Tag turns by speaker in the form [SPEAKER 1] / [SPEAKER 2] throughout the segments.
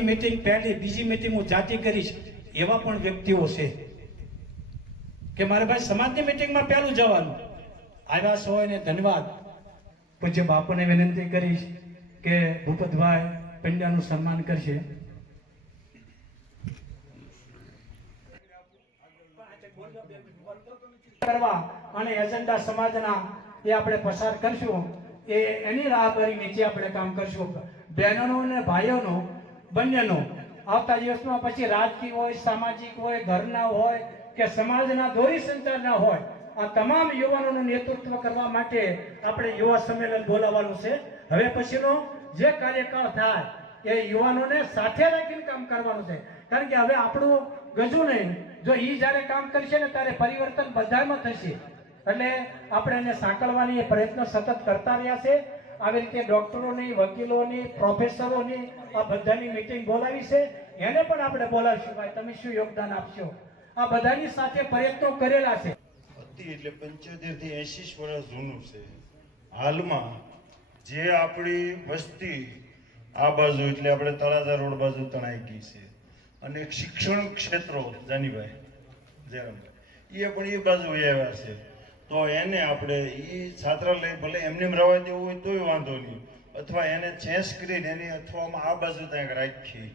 [SPEAKER 1] Meeting પહેલી, બીજી meeting હું જાતે કરીશ, એવા પણ વ્યક્તિઓ છે. કે મારે ભાઈ, સમાજની મીટિંગમાં પહેલું જવાનું. આવ્યા છો એને ધન્યવાદ. પૂજ્ય બાપુને વિનંતી કરીશ કે ભૂપતભાઈ પંડ્યાનું સન્માન કરશે. કરવા અને એજન્ડા સમાજના એ આપણે પસાર કરશું. એ એની રાહબરી નીચે આપણે કામ કરશું. બહેનોનો અને ભાઈઓનો બંનેનો. આવતા દિવસમાં પછી રાજકીય હોય, સામાજિક હોય, ઘરના હોય કે સમાજના દોરી સંચારના હોય, આ તમામ યુવાનોનું નેતૃત્વ કરવા માટે આપણે યુવા સંમેલન બોલાવવાનું છે. હવે પછીનો જે કાર્યકાળ થાય એ યુવાનોને સાથે રાખીને કામ કરવાનું છે. કારણ કે હવે આપણું ગજું નહીં. જો એ જ્યારે કામ કરશે ને ત્યારે પરિવર્તન બધામાં થશે. એટલે આપણે એને સાંકળવાની પ્રયત્ન સતત કરતા રહ્યા છે. આવી રીતે ડોક્ટરોની, વકીલોની, પ્રોફેસરોની આ બધાની મીટિંગ બોલાવી છે. એને પણ આપણે બોલાવીશું. ભાઈ, તમે શું યોગદાન આપશો? આ બધાની સાથે પ્રયત્નો કરેલા છે.
[SPEAKER 2] એટલે પંચોતેરથી એસી વર્ષ જૂનું છે. હાલમાં જે આપણી વસ્તી આ બાજુ એટલે આપણે તળાજા રોડ બાજુ તણાઈ ગઈ છે. અને શિક્ષણ ક્ષેત્રો, જાનીભાઈ, જયરામભાઈ, એ પણ એ બાજુ આવ્યા છે. તો એને આપણે એ છાત્રાલય ભલે એમને એમ રવા દેવું હોય તોય વાંધો નહીં. અથવા એને ચેન્જ કરીને એની અથવામાં આ બાજુ ત્યાં રાખી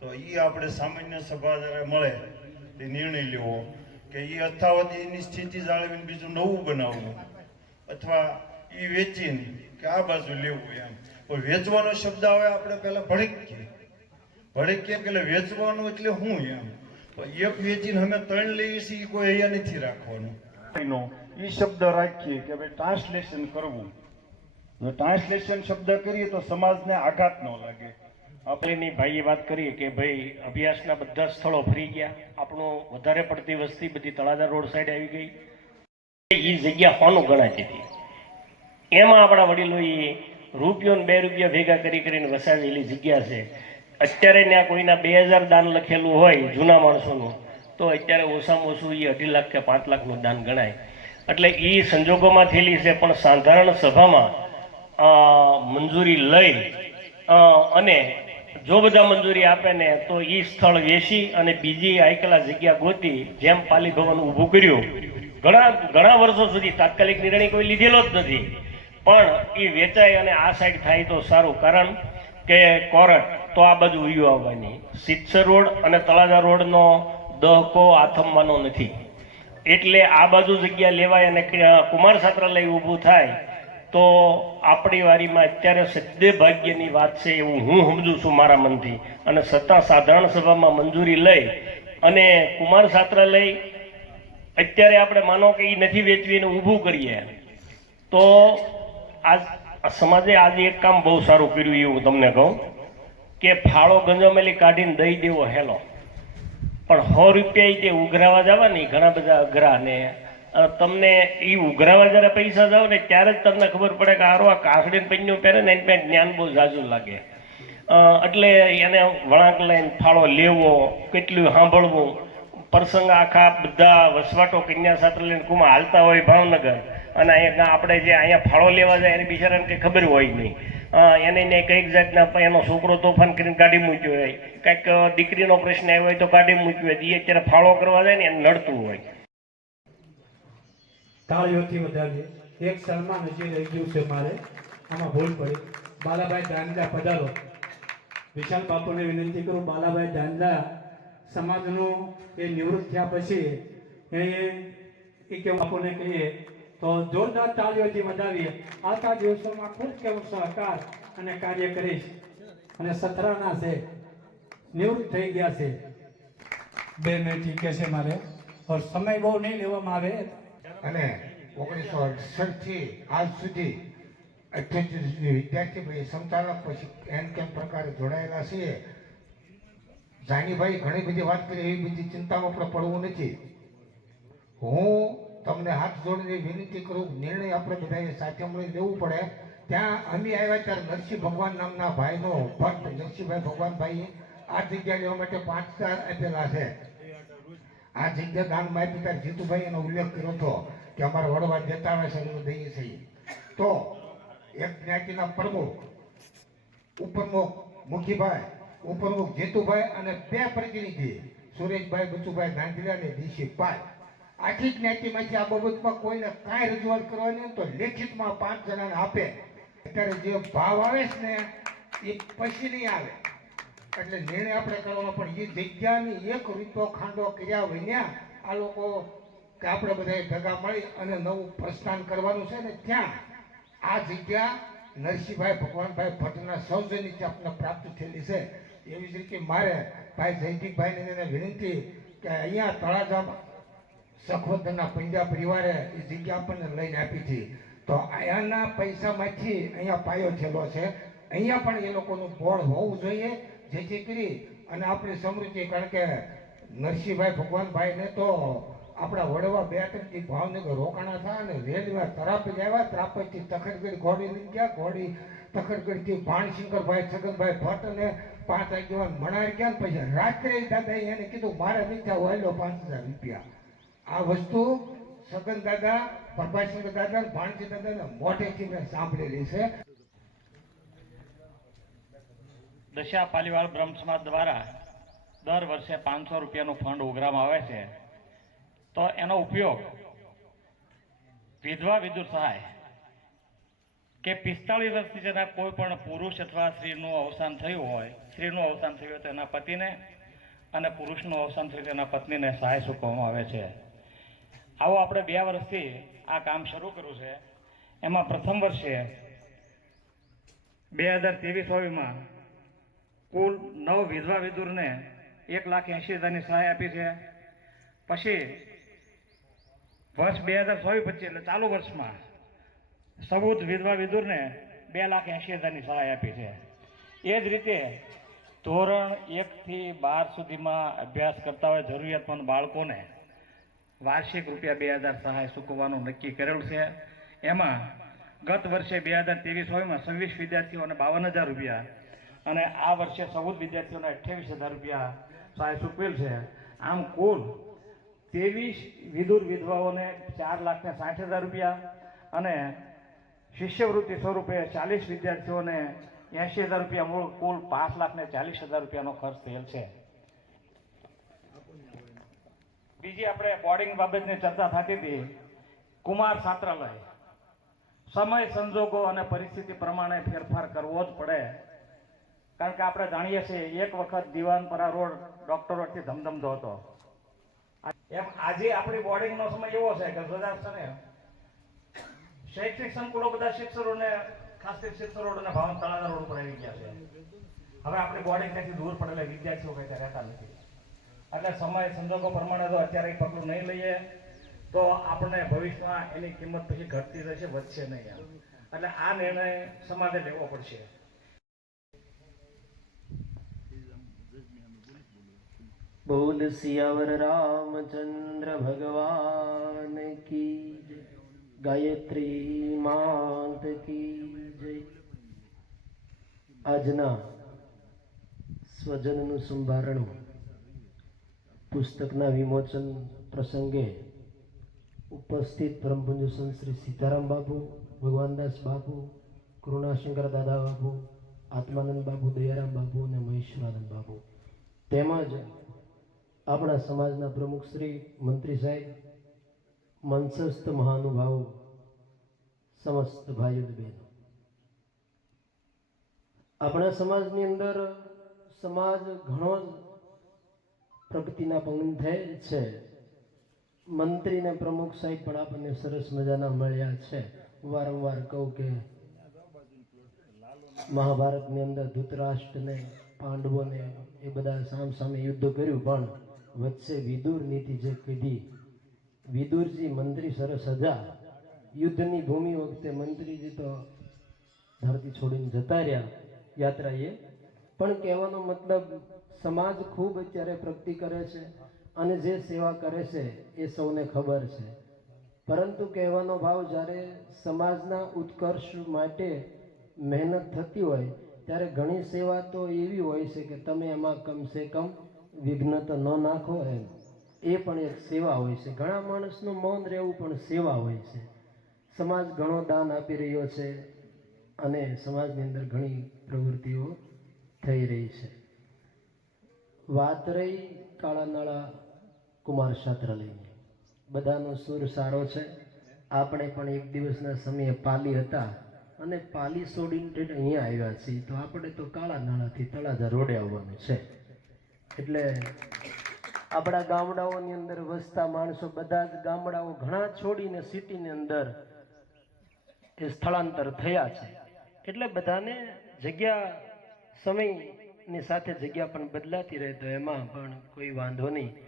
[SPEAKER 2] તો એ આપણે સામાન્ય સભા જ્યારે મળે, તે નિર્ણય લેવો કે એ અથાવત એની સ્થિતિ જાળવીને બીજું નવું બનાવવું. અથવા એ વેચીને કે આ બાજુ લેવું એમ. પણ વેચવાનો શબ્દ આવે આપણે પહેલા ભડકીએ. ભડકીએ એટલે વેચવાનું એટલે હું એમ. એક વેચીને અમે ત્રણ લઈએ છીએ એ કોઈ અહીંયા નથી રાખવાનું. એ શબ્દ રાખીએ કે ભાઈ ટ્રાન્સલેશન કરવું. જો ટ્રાન્સલેશન શબ્દ કરીએ તો સમાજને આઘાત ન લાગે.
[SPEAKER 3] આપણેની ભાઈએ વાત કરીએ કે ભાઈ અભ્યાસના બધા સ્થળો ફરી ગયા. આપણું વધારે પડતી વસ્તી બધી તળાજા રોડ સાઈડ આવી ગઈ. એ જગ્યા હોનું ગણાતી હતી એમાં આપણા વડીલોએ રૂપિયો ને બે રૂપિયા ભેગા કરી કરીને વસાવેલી જગ્યા છે. અત્યારે ત્યાં કોઈના બે હજાર દાન લખેલું હોય જૂના માણસોનું. તો અત્યારે ઓછામાં ઓછું એ અઢી લાખ કે પાંચ લાખનું દાન ગણાય. એટલે એ સંજોગોમાં થયેલી છે, પણ સાધારણ સભામાં મંજૂરી લઈ અને જો બધા મંજૂરી આપે ને, તો એ સ્થળ વેચી અને બીજી આયકલા જગ્યા ગોતી, જેમ પાલી ભવન ઊભું કર્યું. ઘણા ઘણા વર્ષો સુધી તાત્કાલિક નિર્ણય કોઈ લીધેલો જ નથી. પણ એ વેચાય અને આ સાઈડ થાય તો સારું. કારણ કે કોરટ તો આ બાજુ ઉયું આવવાની. સિત્સર રોડ અને તળાજા રોડનો દહકો આથમવાનો નથી. એટલે આ બાજુ જગ્યા લેવાય અને કુમાર છાત્રાલય ઊભું થાય, તો આપણી વારીમાં અત્યારે સદ્ય ભાગ્યની વાત છે એવું હું સમજું છું મારા મનથી. અને સત્તા સાધારણ સભામાં મંજૂરી લઈ અને કુમાર છાત્રાલય અત્યારે આપણે માનો કે એ નથી વેચવી એને ઊભું કરીએ. તો આજ સમાજે આજે એક કામ બહુ સારું કર્યું એવું તમને કહું, કે ફાળો ગંજમેલી કાઢીને દઈ દેવો હેલો. પણ સો રૂપિયા જે ઉઘરાવા જવા ને ઘણા બધા અઘરા ને તમને એ ઉઘરાવા જયારે પૈસા જાવ ને ત્યારે જ તમને ખબર પડે કે આરો આ કાસડી પૈયું પહેરે ને એની જ્ઞાન બહુ ઝાઝુ લાગે. એટલે એને વળાંક લઈને ફાળો લેવો, કેટલું સાંભળવું. પ્રસંગ આખા બધા વસવાટો કન્યા સાથે લઈને કુમાં હાલતા હોય ભાવનગર. અને અહીંયા આપણે જે અહીંયા ફાળો લેવા જાય એને બિચારાને કંઈ ખબર હોય નહીં. એને ને કંઈક જાતના એનો છોકરો તોફાન કરીને કાઢી મૂક્યો હોય. કંઈક દીકરીનો પ્રશ્ન આવ્યો હોય તો કાઢી મૂક્યો હોય. એ અત્યારે ફાળો કરવા જાય ને એને નડતું હોય.
[SPEAKER 1] તાળીઓથી વધારીએ. એક સલમાન હજી રહી ગયું છે મારે. આમાં ભૂલ પડી. બાલાભાઈ દાંડા પધારો. વિશાલ બાપુને વિનંતી કરું, બાલાભાઈ દાંડા સમાજનું એ નિવૃત્ત થયા પછી એ કે બાપુને કહીએ તો જોરદાર તાળીઓથી વધાવીએ. આવતા દિવસોમાં ખૂબ કેવો સહકાર અને કાર્ય કરીશ. અને સતરાના છે, નિવૃત્ત થઈ ગયા છે. બે મિનિટ કે છે મારે, પણ સમય બહુ નહીં લેવામાં આવે.
[SPEAKER 4] અને ઓગણીસો અડસઠથી આજ સુધી અઠ્યાસી સુધી વિદ્યાર્થી ભાઈ સંચાલક પછી એન કેમ પ્રકારે જોડાયેલા છીએ. જાનીભાઈ ઘણી બધી વાત કરી, એવી બધી ચિંતામાં આપણે પડવું નથી. હું તમને હાથ જોડીને વિનંતી કરું, નિર્ણય આપણે બધાએ સાથે મળી લેવું પડે. ત્યાં અમે આવ્યા ત્યારે નરસિંહ ભગવાન નામના ભાઈનો ભક્ત, નરસિંહભાઈ ભગવાનભાઈ, આ જગ્યા લેવા માટે પાંચ સ્ટાર આપેલા છે. આ જગ્યા દાનમાં આપી ત્યારે જીતુભાઈ એનો ઉલ્લેખ કર્યો હતો કે અમારે વડવા જતા આવે છે, અમે દઈએ છીએ. તો એક જ્ઞાતિના પ્રમુખ ઉપરમુખ મુખીભાઈ ઉપરમુખ જીતુભાઈ અને બે પ્રતિનિધિ, સુરેશભાઈ, બચુભાઈ ગાંધીલા અને પાલ આખી જ્ઞાતિમાંથી આ બાબતમાં કોઈને કાંઈ રજૂઆત કરવાની હોય તો લેખિતમાં પાંચ જણાને આપે. અત્યારે જે ભાવ આવે છે ને, એ પછી નહીં આવે. એટલે નિર્ણય આપણે કરવાનો પણ એ જગ્યાની એક રીતો ખાંડો કર્યા વિના આ લોકો કે આપણે બધા ભેગા મળી અને નવું પ્રસ્થાન કરવાનું છે ને ત્યાં, આ જગ્યા નરસિંહભાઈ ભગવાનભાઈ ભટ્ટના સૌજન્ય આપણને પ્રાપ્ત થયેલી છે. એવી જ રીતે મારે ભાઈ જયદીપભાઈને વિનંતી કે અહીંયા તળાજામાં સખવદના પંજાબ પરિવારે એ જગ્યા આપણને લઈને આપી હતી. તો અહીંયાના પૈસામાંથી અહીંયા પાયો થયેલો છે. અહીંયા પણ એ લોકોનું બળ હોવું જોઈએ, જેથી કરી અને આપણી સમૃદ્ધિ, કારણ કે નરસિંહભાઈ ભગવાનભાઈને તો આપણા વડવા બે ત્રણથી ભાવનગર રોકાણા થયા અને રેલવે તરાપી આવ્યા. ત્રાપજથી તખડગઢ ઘોડી લઈને ગયા. ઘોડી તખડગઢથી ભાણશંકરભાઈ, છગનભાઈ ભટ્ટ અને પાંચ આગેવાન મણાવી ગયા પછી રાત્રે દાદા એને કીધું, મારે નીચા વહેલો પાંચ હજાર રૂપિયા. આ વસ્તુ સગન દાદા પ્રભાશંકર દાદા ભાણજી દાદાને મોઢેથી મેં સાંભળેલી છે.
[SPEAKER 5] દશા પાલીવાળ બ્રહ્મ સમાજ દ્વારા દર વર્ષે પાંચસો રૂપિયાનું ફંડ ઉઘરામાં આવે છે. તો એનો ઉપયોગ વિધવા વિદુર સહાય કે પિસ્તાળીસ વર્ષથી જેના કોઈ પણ પુરુષ અથવા સ્ત્રીનું અવસાન થયું હોય, સ્ત્રીનું અવસાન થયું હોય તો એના પતિને અને પુરુષનું અવસાન થયું તો એના પત્નીને સહાય ચૂકવવામાં આવે છે. આવું આપણે બે વર્ષથી આ કામ શરૂ કર્યું છે. એમાં પ્રથમ વર્ષે બે હજાર ત્રેવીસ ચોવીસમાં કુલ નવ વિધવા વિદુરને એક લાખ એંશી હજારની સહાય આપી છે. પછી વર્ષ બે હજાર ચોવીસ પચીસ, એટલે ચાલુ વર્ષમાં સબૂત વિધવા વિદુરને બે લાખ એંશી હજારની સહાય આપી છે. એ જ રીતે ધોરણ એકથી બાર સુધીમાં અભ્યાસ કરતા હોય જરૂરિયાતમંદ બાળકોને વાર્ષિક રૂપિયા બે હજાર સહાય ચૂકવવાનું નક્કી કરેલું છે. એમાં ગત વર્ષે બે હજાર ત્રેવીસ હોયમાં છવ્વીસ વિદ્યાર્થીઓને બાવન હજાર રૂપિયા અને આ વર્ષે ચૌદ વિદ્યાર્થીઓને અઠ્યાવીસ હજાર રૂપિયા સહાય ચૂકવેલ છે. આમ કુલ ત્રેવીસ વિદુર વિધવાઓને ચાર લાખને સાઠ હજાર રૂપિયા અને શિષ્યવૃત્તિ સ્વરૂપે ચાલીસ વિદ્યાર્થીઓને એંશી હજાર રૂપિયા મૂળ, કુલ પાંચ લાખને ચાલીસ હજાર રૂપિયાનો ખર્ચ થયેલ છે. બીજી આપણે બોર્ડિંગ બાબતની ચર્ચા થતી હતી. કુમાર છાત્રાલય. સમય, સંજોગો અને પરિસ્થિતિ પ્રમાણે ફેરફાર કરવો જ પડે. કારણ કે આપણે જાણીએ છીએ, એક વખત દિવાનપરા રોડ ડોક્ટરોથી ધમધમતો હતો. એમ આજે આપણી બોર્ડિંગનો સમય એવો છે કે ને શૈક્ષણિક સંકુલો બધા શિક્ષકોને ખાસ કરીને અને ભાવન તળાજા રોડ પર આવી ગયા છે. હવે આપણે બોર્ડિંગ ત્યાંથી દૂર પડેલા વિદ્યાર્થીઓ કઈ રહેતા નથી. એટલે સમય સંજોગો પ્રમાણે જો અત્યારે પગલું નહીં લઈએ, તો આપણે ભવિષ્યમાં એની કિંમત પછી ઘટતી રહેશે, વધશે નહીં એટલે આ નિર્ણય સમાજે લેવો પડશે.
[SPEAKER 6] બોલ સિયાવર રામચંદ્ર ભગવાન કી ગાયત્રી માત કી જય. આજના સ્વજનનું સંભારણું પુસ્તકના વિમોચન પ્રસંગે ઉપસ્થિત પરમપુંજ શ્રી સીતારામ બાપુ ભગવાનદાસ બાપુ, કૃણાશંકર દાદા બાપુ, આત્માનંદ બાપુ, દયારામ બાપુ અને મહેશ્વરાનંદ બાપુ. તેમજ આપણા સમાજના પ્રમુખ શ્રી મંત્રી સાહેબ મંચસ્થ મહાનુભાવો, સમસ્ત ભાઈઓ બહેનો. આપણા સમાજની અંદર સમાજ ઘણો જ પ્રગતિના પંગન થયેલ છે. મંત્રીને પ્રમુખ સાહેબ પણ આપણને સરસ મજાના મળ્યા છે. વારંવાર કહું કે મહાભારતની અંદર ધૃતરાષ્ટ્રને, પાંડવોને એ બધા સામ સામે યુદ્ધ કર્યું, પણ વચ્ચે વિદુર નીતિ જે કીધી, વિદુરજી મંત્રી સરસ હતા. યુદ્ધની ભૂમિ વખતે મંત્રીજી તો ધરતી છોડીને જતા રહ્યા, યાત્રાએ. પણ કહેવાનો મતલબ સમાજ ખૂબ અત્યારે પ્રગતિ કરે છે અને જે સેવા કરે છે એ સૌને ખબર છે. પરંતુ કહેવાનો ભાવ જ્યારે સમાજના ઉત્કર્ષ માટે મહેનત થતી હોય, ત્યારે ઘણી સેવા તો એવી હોય છે કે તમે એમાં કમસે કમ વિઘ્ન તો ન નાખો એમ. એ પણ એક સેવા હોય છે. ઘણા માણસનું મૌન રહેવું પણ સેવા હોય છે. સમાજ ઘણો દાન આપી રહ્યો છે અને સમાજની અંદર ઘણી પ્રવૃત્તિઓ થઈ રહી છે. વાત રહી કાળા નાળા કુમાર છાત્રાલયની બધાનો સુર સારો છે. આપણે પણ એક દિવસના સમયે પાલી હતા અને પાલી છોડીને અહીંયા આવ્યા છીએ. તો આપણે તો કાળા નાળાથી તળાજા રોડે આવવાનું છે. એટલે આપણા ગામડાઓની અંદર વસતા માણસો બધા જ ગામડાઓ ઘણા છોડીને સિટીની અંદર એ સ્થળાંતર થયા છે. એટલે બધાને જગ્યા સમયની સાથે જગ્યા પણ બદલાતી રહે તો એમાં પણ કોઈ વાંધો નહીં.